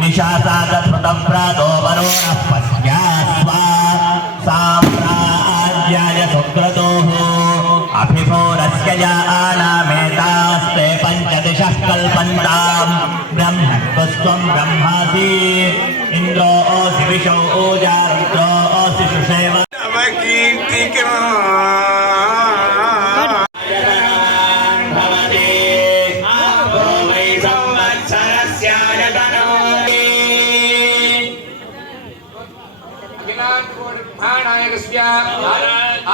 निशासादत्तम प्रादो वरुणः पस्या स्वा साम्राज्याय सुक्रतोः अभिभोरस्य यानामेतास्ते पञ्चदिशः कल्पन्ताम् ब्रह्मत्वस्त्वं ब्रह्मासि इन्द्रो ओषि विशौ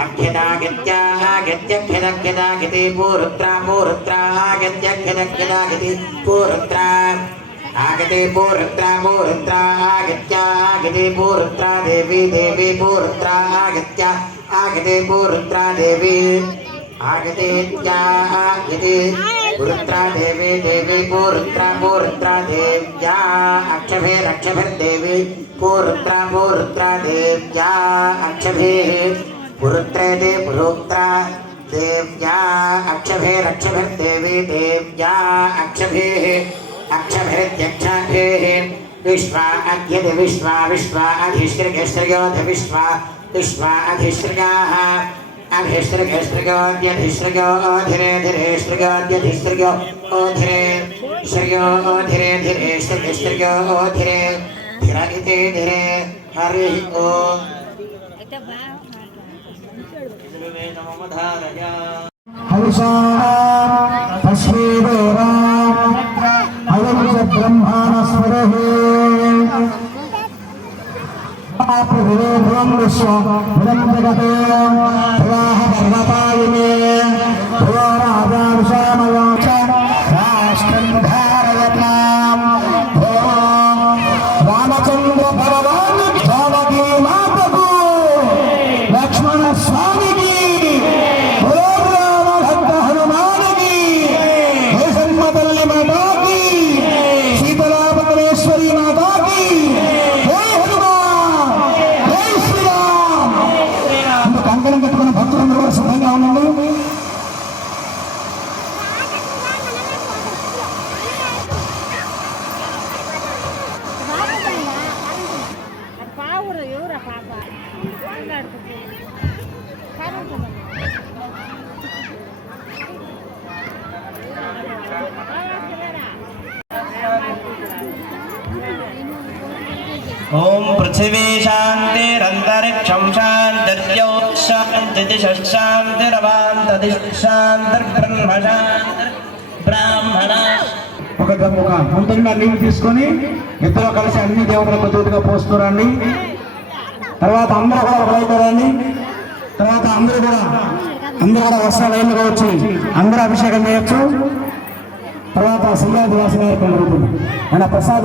अख्यनागत्यागत्यख्यदख्यनागते पूरुत्रा पूरुत्रागत्यख्यदख्यनागते पूरुत्रा। आगते पूरुत्रा पूरुत्रा आगत्यागते पूरुत्रा देवी देवी पूरुत्रा आगत्या आगते पूरुत्रा देवी आगते आगते पुरुत्रा देवी देवी पुरुत्रा पुरुत्रा देव्या। अक्षभे रक्षभिर्देवी, पुरुत्रा पुरुत्रा देव्या। अक्षभिः पुरुत्रे दे पुरुत्रा देव्या अक्षभे रक्षभिर्देवी देव्या अक्षभिः अक्षभिर्ध्यक्षाभिः विश्वा अद्यति, विश्वा विश्वा अधिश्रगश्रयोध विश्वा विश्वा अधिश्रगाः अभिश्रगश्रगोद्यधिश्रगो ओधिरे धिरे श्रगोद्यधिश्रगो ओधिरे श्रगो ओधिरे धिरे ॐ అయం చ బ్రహ్మాణస్వరః ఆపృథివీభువం విశ్వం ఇదం జగతో ప్రవాహ పర్వతాయినే భువో రాజా విషామయో చ రాష్ట్రం mama. ఓం పృథివీ శాంతిరంతరిక్షం శాంతిర్యో శాంతిరవాంతదిశాంతిర్బ్రహ్మ బ్రాహ్మణ. ఒక ఒక ముందున్న తీసుకొని ఇద్దరు కలిసి అన్ని దేవుళ్ళకు దూతిగా పోస్తున్నారండి తర్వాత అందరూ కూడా ఒకరైపోరండి తర్వాత అందరూ కూడా అందరూ కూడా వస్త్రాలు ఏమి కావచ్చు? అందరూ అభిషేకం చేయొచ్చు. తర్వాత సింగాది వాసిన గారికి ఆయన ప్రసాద్.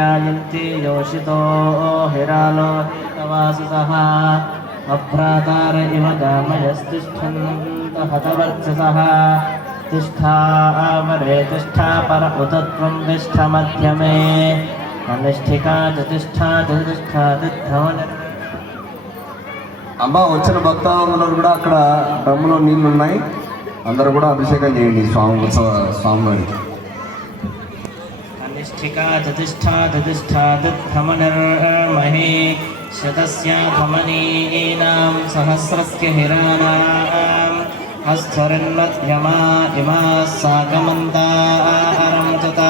अमूर्यायन्ति योषितो हिरालो हितवासितः अभ्रातार इव गामयस्तिष्ठन्तहतवर्चसः तिष्ठा आवरे तिष्ठा पर उत त्वं तिष्ठ मध्यमे अनिष्ठिका च तिष्ठा च तिष्ठा तिष्ठमन అమ్మ వచ్చిన భక్తులందరూ కూడా అక్కడ డ్రమ్ములో నీళ్లు ఉన్నాయి అందరూ కూడా అభిషేకం చేయండి స్వామి ఉత్సవ స్వామివారికి కనిష్ఠికా చతిష్ఠా చతిష్ఠా దుఃఖమనిర్మహే శతస్యాధమనీనాం సహస్రస్య హిరాణాం హస్తరిన్మధ్యమా ఇమా సాకమంతారం చత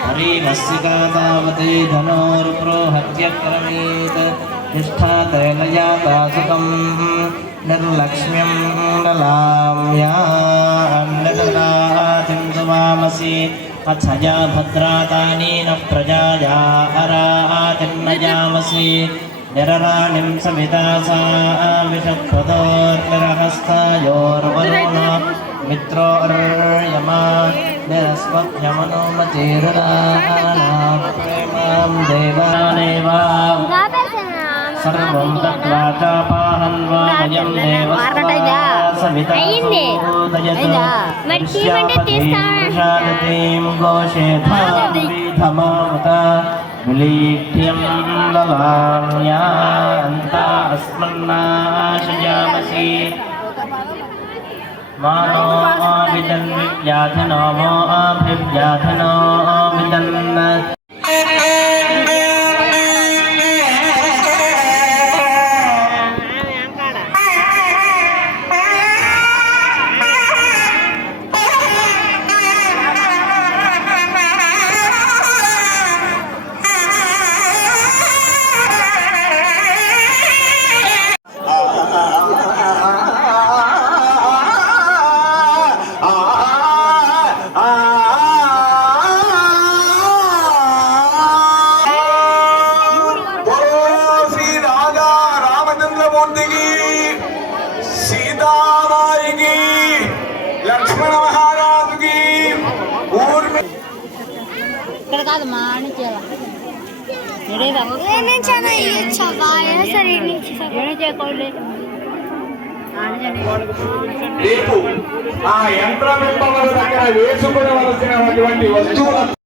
హరిమస్సికా తావతే ధనోర్ప్రోహత్యక్రమేత్ నిష్ఠా తైలయాతాసుకం నిర్లక్ష్మ్యం నలామ్యాం సువామసి అథయా భద్రాతానీన ప్రజాయా అరాతిర్నయామసి నిరరాణిం సవితా సా విషత్వదోర్నిరహస్తాయోర్వరుణ మిత్రోర్యమా నిరస్వభ్యమనోమతిరుణానాం దేవానేవా సర్వం తత్వా చాపాహం వా వయం దేవస్వా సవితా. సోదయతు? మరి టీ అంటే తీస్తావా? విషాదతీం ఘోషేధామాముత విలీఠ్యం లలామ్యా అంతా అస్మన్నాశయామసి మానో విదన్ విద్యాధనో మో కాదు మా ఆడించేలా రేపు ఆ యంత్రమింపముల దగ్గర వేసుకునవలసినటువంటి వస్తువుల